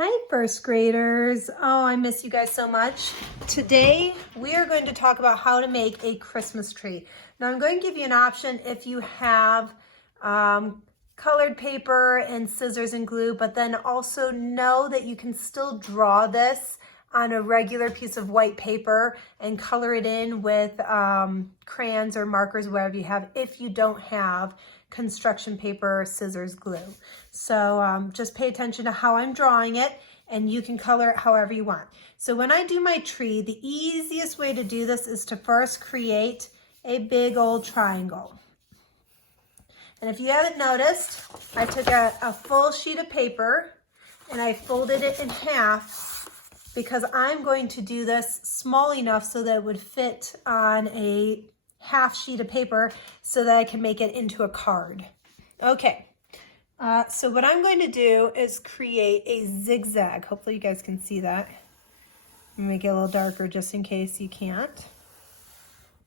Hi, first graders. Oh, I miss you guys so much. Today, we are going to talk about how to make a Christmas tree. Now, I'm going to give you an option if you have colored paper and scissors and glue, but then also know that you can still draw this on a regular piece of white paper and color it in with crayons or markers, whatever you have, if you don't have construction paper, scissors, glue. So just pay attention to how I'm drawing it, and you can color it however you want. So when I do my tree, the easiest way to do this is to first create a big old triangle. And if you haven't noticed, I took a full sheet of paper and I folded it in half because I'm going to do this small enough so that it would fit on a half sheet of paper so that I can make it into a card. Okay, so what I'm going to do is create a zigzag. Hopefully you guys can see that. I'm gonna make it a little darker just in case you can't.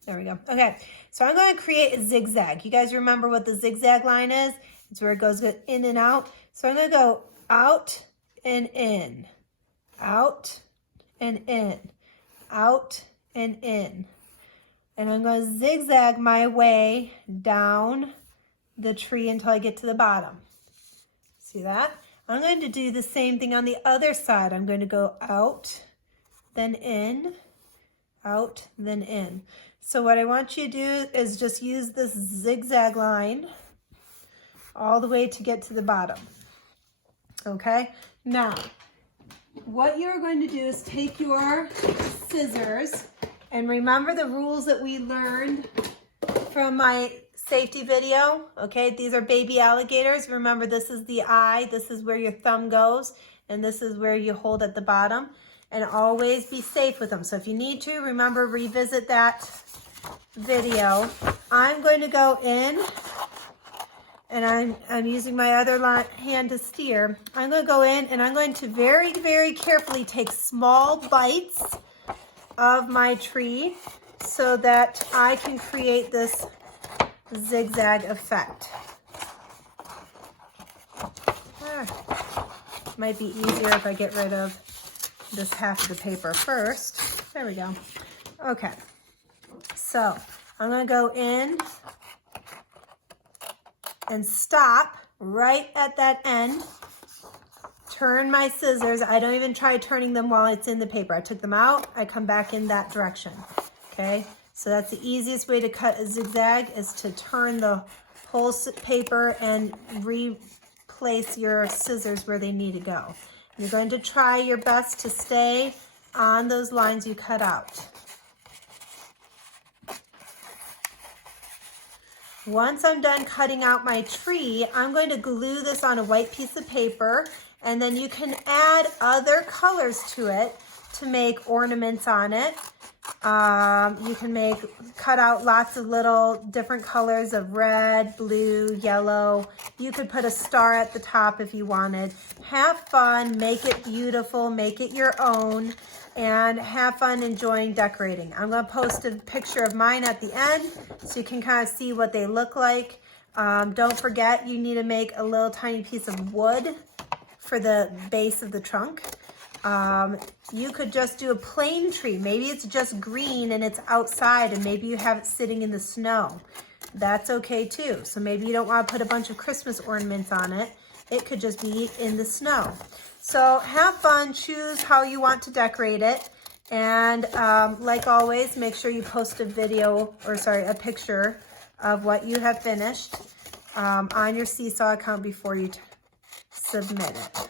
There we go. Okay, so I'm going to create a zigzag. You guys remember what the zigzag line is? It's where it goes in and out. So I'm going to go out and in, out and in, out and in. And I'm going to zigzag my way down the tree until I get to the bottom. See that? I'm going to do the same thing on the other side. I'm going to go out, then in, out, then in. So what I want you to do is just use this zigzag line all the way to get to the bottom. Okay? Now, what you're going to do is take your scissors, and remember the rules that we learned from my safety video. Okay, these are baby alligators. Remember, this is the eye, this is where your thumb goes, and this is where you hold at the bottom. And always be safe with them. So if you need to, remember, revisit that video. I'm going to go in, and I'm using my other hand to steer. I'm going to go in, and I'm going to very, very carefully take small bites of my tree so that I can create this zigzag effect. Might be easier if I get rid of this half of the paper first. There we go. Okay, so I'm going to go in and stop right at that end. Turn my scissors. I don't even try turning them while it's in the paper. I took them out. I come back in that direction. Okay, so that's the easiest way to cut a zigzag, is to turn the whole paper and replace your scissors where they need to go. You're going to try your best to stay on those lines you cut out. Once I'm done cutting out my tree, I'm going to glue this on a white piece of paper, and then you can add other colors to it to make ornaments on it. You can cut out lots of little different colors of red, blue, yellow. You could put a star at the top if you wanted. Have fun, make it beautiful, make it your own, and have fun enjoying decorating. I'm going to post a picture of mine at the end so you can kind of see what they look like. Don't forget, you need to make a little tiny piece of wood for the base of the trunk. You could just do a plain tree. Maybe it's just green and it's outside, and maybe you have it sitting in the snow. That's okay too. So maybe you don't want to put a bunch of Christmas ornaments on it. It could just be in the snow. So have fun, choose how you want to decorate it. And like always, make sure you post a picture of what you have finished on your Seesaw account before you submit it.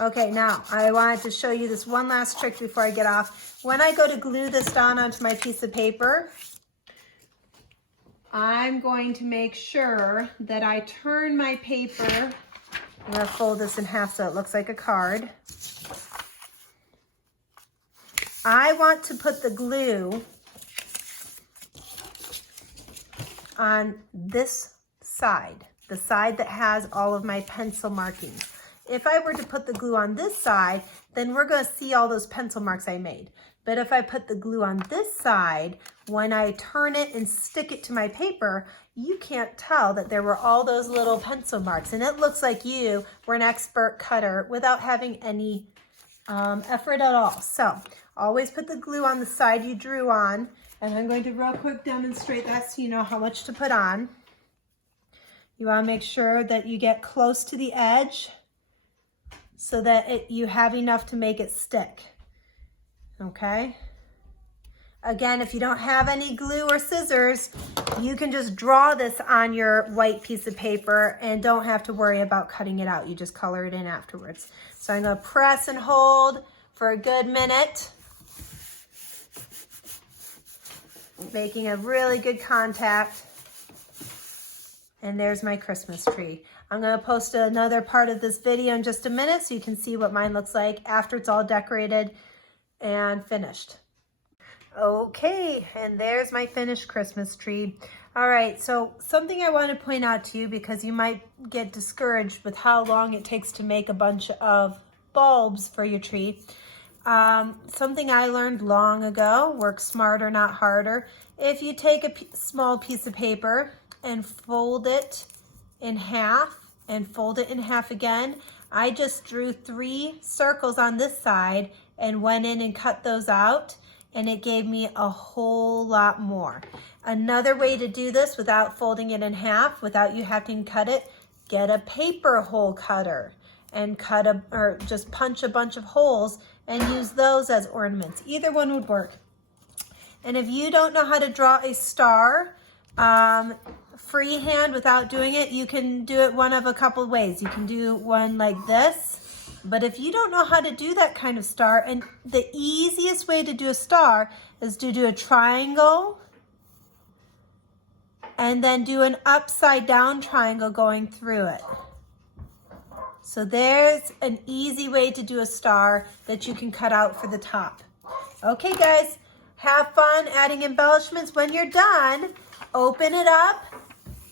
Okay, now I wanted to show you this one last trick before I get off. When I go to glue this down onto my piece of paper, I'm going to make sure that I turn my paper. I'm going to fold this in half so it looks like a card. I want to put the glue on this side, the side that has all of my pencil markings. If I were to put the glue on this side, then we're going to see all those pencil marks I made. But if I put the glue on this side, when I turn it and stick it to my paper, you can't tell that there were all those little pencil marks. And it looks like you were an expert cutter without having any effort at all. So always put the glue on the side you drew on. And I'm going to real quick demonstrate that so you know how much to put on. You want to make sure that you get close to the edge so that you have enough to make it stick. Okay? Again, if you don't have any glue or scissors, you can just draw this on your white piece of paper and don't have to worry about cutting it out. You just color it in afterwards. So I'm going to press and hold for a good minute, making a really good contact. And there's my Christmas tree. I'm going to post another part of this video in just a minute so you can see what mine looks like after it's all decorated and finished. Okay, and there's my finished Christmas tree. All right, so something I want to point out to you, because you might get discouraged with how long it takes to make a bunch of bulbs for your tree. Something I learned long ago, work smarter, not harder. If you take a small piece of paper and fold it in half and fold it in half again, I just drew 3 circles on this side and went in and cut those out, and it gave me a whole lot more. Another way to do this without folding it in half, without you having to cut it, get a paper hole cutter and or just punch a bunch of holes and use those as ornaments. Either one would work. And if you don't know how to draw a star freehand without doing it, you can do it one of a couple of ways. You can do one like this. But if you don't know how to do that kind of star, and the easiest way to do a star is to do a triangle and then do an upside down triangle going through it. So there's an easy way to do a star that you can cut out for the top. Okay, guys, have fun adding embellishments. When you're done, open it up.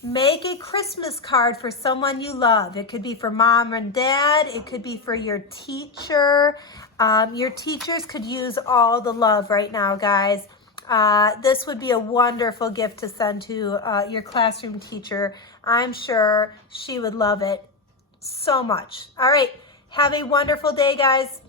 Make a Christmas card for someone you love. It could be for mom and dad. It could be for your teacher. Your teachers could use all the love right now, guys. This would be a wonderful gift to send to your classroom teacher. I'm sure she would love it so much. All right, have a wonderful day, guys.